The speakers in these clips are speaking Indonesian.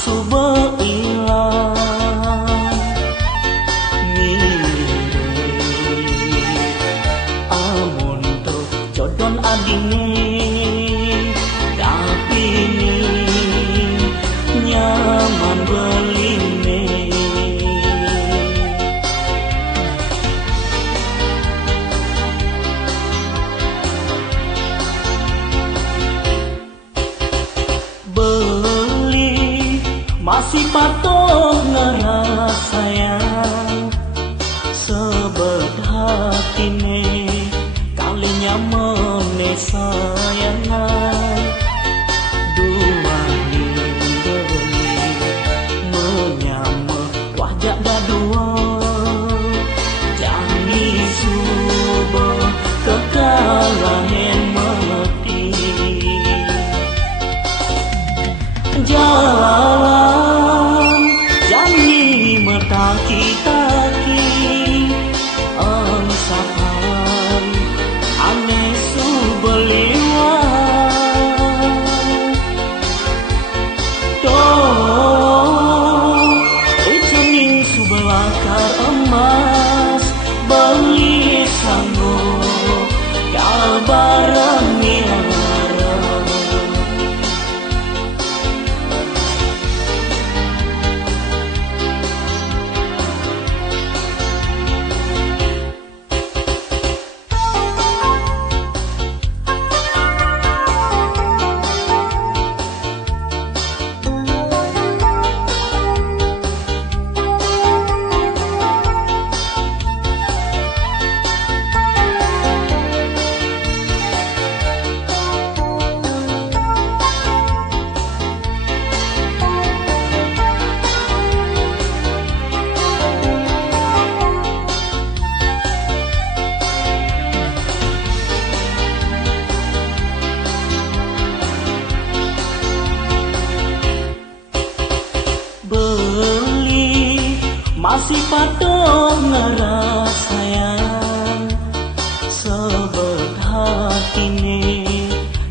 suba ilang amun to jodon adine dapini nyaman beline beli masih patuh ngerasayang sebet hatine kalinya mene sayangan dua beli menyama wajah dadua jani suba kekalahan mati jalan jani metaki-taki angsapan ane subeliwan toh icaning subelakar emas beli sanggup kalbarang masih patuh ngerasayang sebet hatine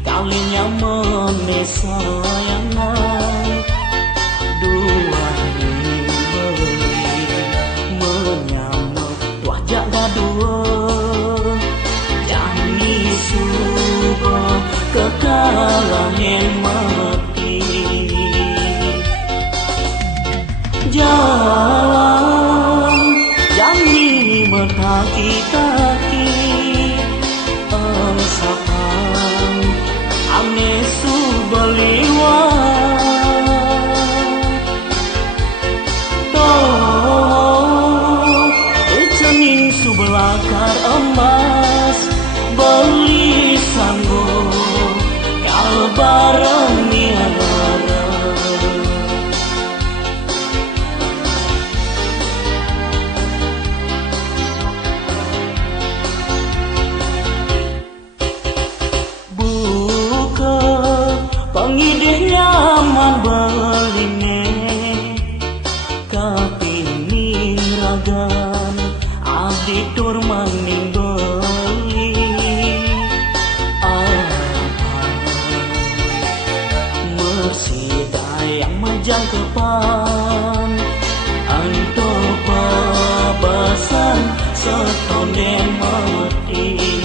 kalinya mene sayangan dua beli menyama wajah gadua jani suba kekalahan mati jalan jani metaki-taki angsapan ane subeliwan toh icaning subelakar emas beli sanggup kalbarang niara pangideh nyaman beline kapining ragan abdi tur maning beli mersidayang majang kepan anto pabasan setonden mati